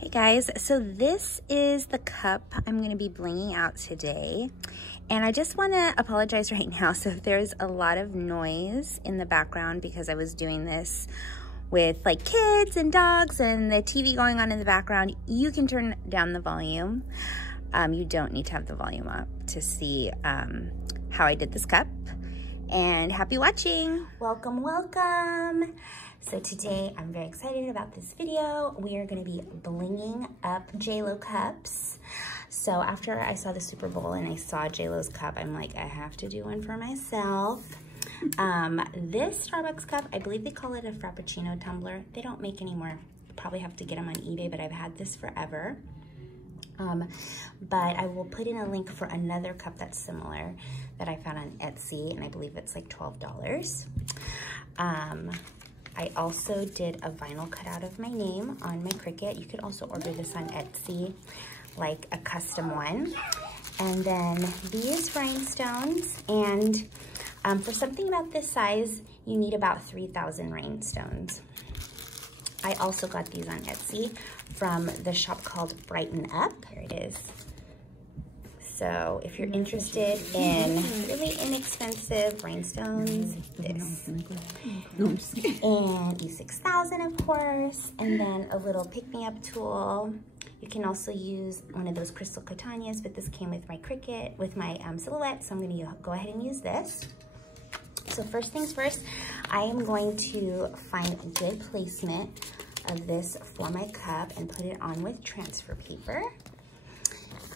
Hey guys, so this is the cup I'm going to be blinging out today, and I just want to apologize right now. So if there's a lot of noise in the background because I was doing this with like kids and dogs and the TV going on in the background, you can turn down the volume. You don't need to have the volume up to see how I did this cup. And happy watching. Welcome, welcome. So today I'm very excited about this video. We are going to be blinging up JLo cups. So after I saw the Super Bowl and I saw JLo's cup, I'm like, I have to do one for myself. This Starbucks cup, I believe they call it a Frappuccino tumbler. They don't make anymore. You probably have to get them on eBay, but I've had this forever. But I will put in a link for another cup that's similar that I found on Etsy, and I believe it's like $12. I also did a vinyl cutout of my name on my Cricut. You could also order this on Etsy, like a custom one. And then these rhinestones, and for something about this size, you need about 3,000 rhinestones. I also got these on Etsy from the shop called Brighten Up. Here it is. So if you're interested in really inexpensive rhinestones, this. And E6000, of course, and then a little pick-me-up tool. You can also use one of those crystal catanias, but this came with my Cricut, with my silhouette, so I'm going to go ahead and use this. So first things first, I am going to find a good placement of this for my cup and put it on with transfer paper.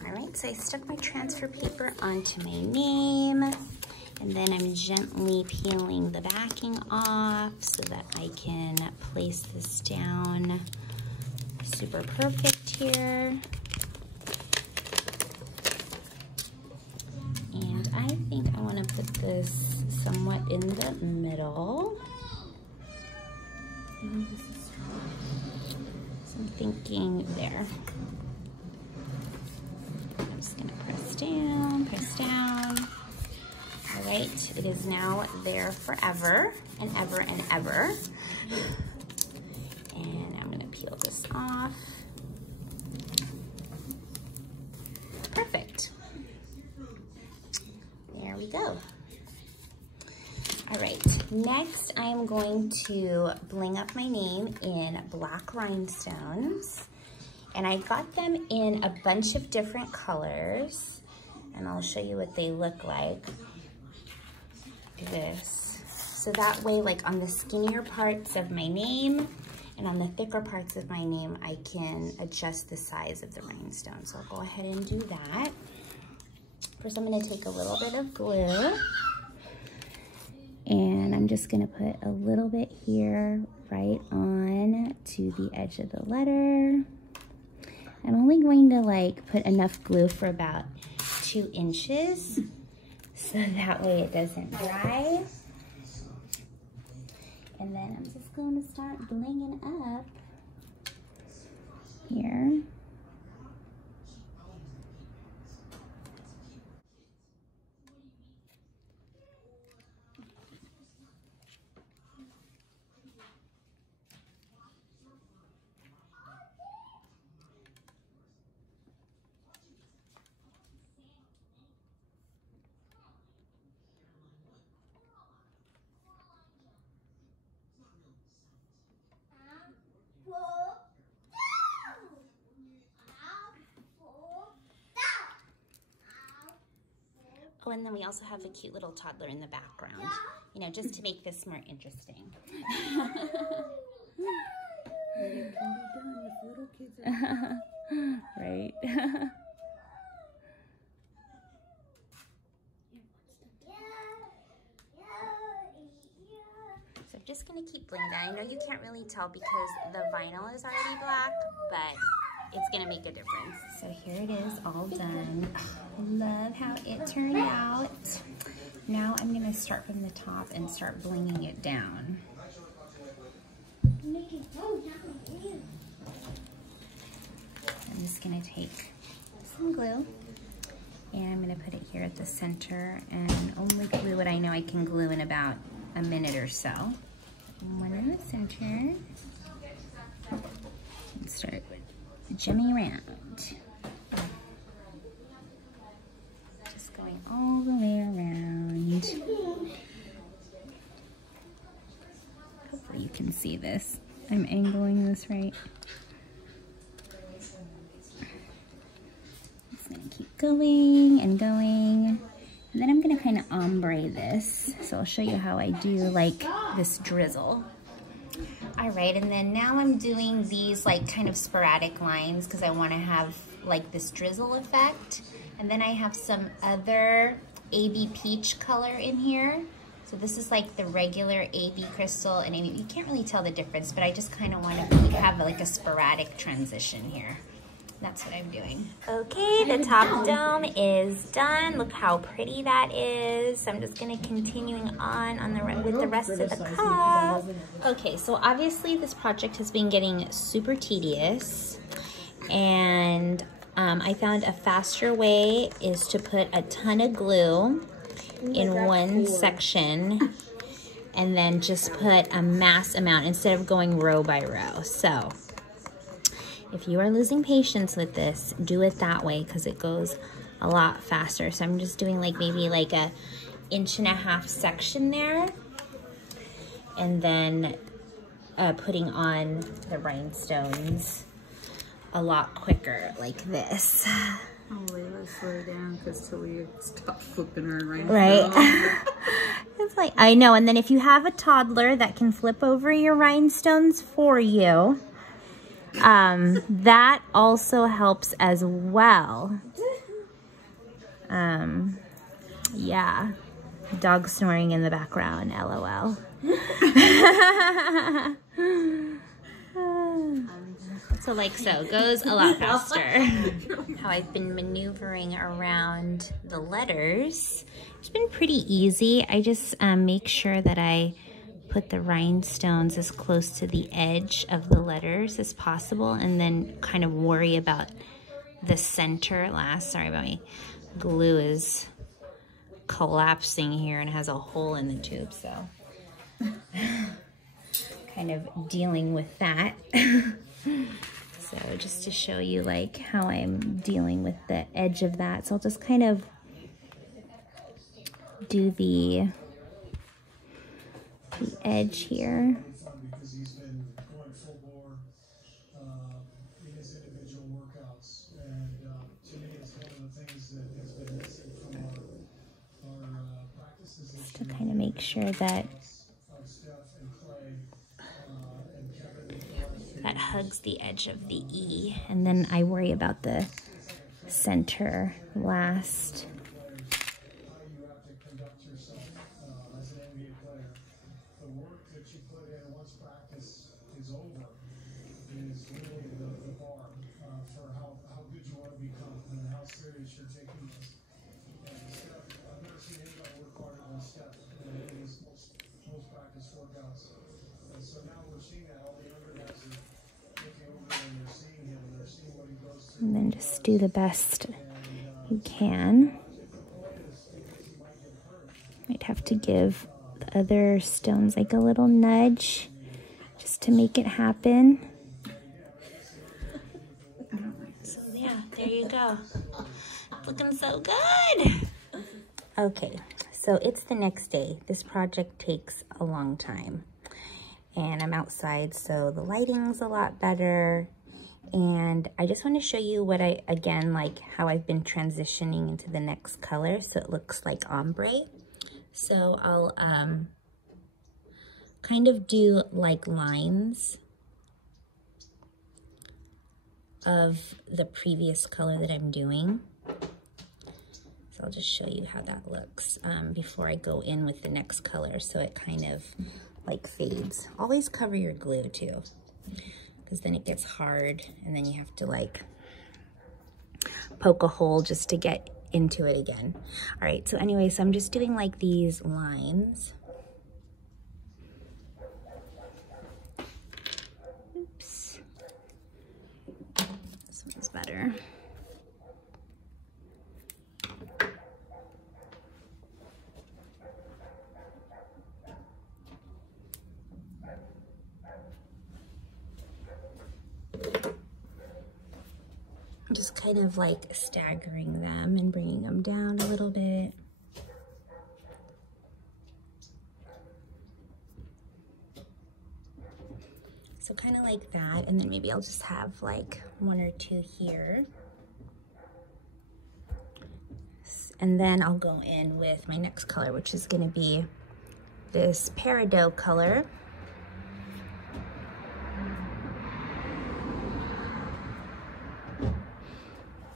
All right, so I stuck my transfer paper onto my name, and then I'm gently peeling the backing off so that I can place this down super perfect here. And I think I want to put this somewhat in the middle. So I'm thinking there. I'm just gonna press down, press down. All right, it is now there forever and ever and ever. And I'm gonna peel this off. Perfect. There we go. All right, next I am going to bling up my name in black rhinestones. And I got them in a bunch of different colors, and I'll show you what they look like. This. So that way, like on the skinnier parts of my name and on the thicker parts of my name, I can adjust the size of the rhinestone. So I'll go ahead and do that. First, I'm gonna take a little bit of glue, and I'm just gonna put a little bit here right on to the edge of the letter. I'm only going to like put enough glue for about 2 inches so that way it doesn't dry. And then I'm just going to start blinging up here. Oh, and then we also have a cute little toddler in the background, you know, just to make this more interesting. It can be done with little kids. Right. So I'm just gonna keep blinging that. I know you can't really tell because the vinyl is already black, but it's gonna make a difference. So here it is, all done. I love how it turned out. Now I'm gonna start from the top and start blinging it down. I'm just gonna take some glue and I'm gonna put it here at the center and only glue what I know I can glue in about a minute or so. One in the center. And start Jimmy around. Just going all the way around. Hopefully you can see this. I'm angling this right. Just gonna keep going and going. And then I'm gonna kind of ombre this. So I'll show you how I do like this drizzle. All right, and then now I'm doing these like kind of sporadic lines because I wanna have like this drizzle effect. And then I have some other AB peach color in here. So this is like the regular AB crystal and AB, you can't really tell the difference, but I just kind of want to have like a sporadic transition here. That's what I'm doing. Okay, the top dome is done. Look how pretty that is. I'm just gonna continuing on with the rest of the cup. Okay, so obviously this project has been getting super tedious, and I found a faster way is to put a ton of glue in one section and then just put a mass amount instead of going row by row. So if you are losing patience with this, do it that way because it goes a lot faster. So I'm just doing like maybe like a 1.5 inch section there, and then putting on the rhinestones a lot quicker like this. Oh, wait, let's slow down because till we stop flipping her right. Right. It's like, I know. And then if you have a toddler that can flip over your rhinestones for you, that also helps as well. Yeah. Dog snoring in the background, LOL. So like so, goes a lot faster. How I've been maneuvering around the letters, it's been pretty easy. I just make sure that I put the rhinestones as close to the edge of the letters as possible, and then kind of worry about the center last. Sorry about me. Glue is collapsing here and has a hole in the tube, so kind of dealing with that. So just to show you like how I'm dealing with the edge of that. So I'll just kind of do the edge here. Just to kind of make sure that that hugs the edge of the E, and then I worry about the center last. And then just do the best you can. Might have to give the other stones like a little nudge just to make it happen. So yeah, there you go. Looking so good. Okay, so it's the next day. This project takes a long time. And I'm outside, so the lighting's a lot better. And I just want to show you what again, like how I've been transitioning into the next color so it looks like ombre. So I'll kind of do like lines of the previous color that I'm doing. So I'll just show you how that looks before I go in with the next color so it kind of like fades. Always cover your glue too, because then it gets hard and then you have to like poke a hole just to get into it again. All right, so anyway, so I'm just doing like these lines. Oops. This one's better. Just kind of like staggering them and bringing them down a little bit. So kind of like that, and then maybe I'll just have like 1 or 2 here. And then I'll go in with my next color, which is gonna be this peridot color.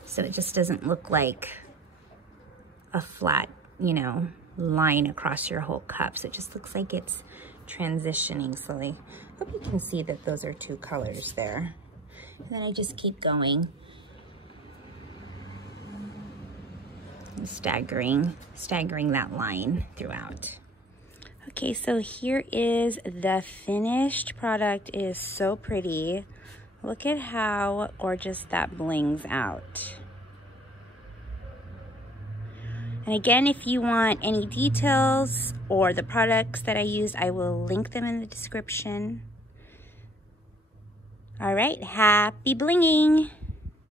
So it just doesn't look like a flat, you know, line across your whole cup. So it just looks like it's transitioning slowly. Hope you can see that those are 2 colors there. And then I just keep going. Staggering that line throughout. Okay, so here is the finished product. It is so pretty. Look at how gorgeous that blings out. And again, if you want any details or the products that I used, I will link them in the description. All right, happy blinging.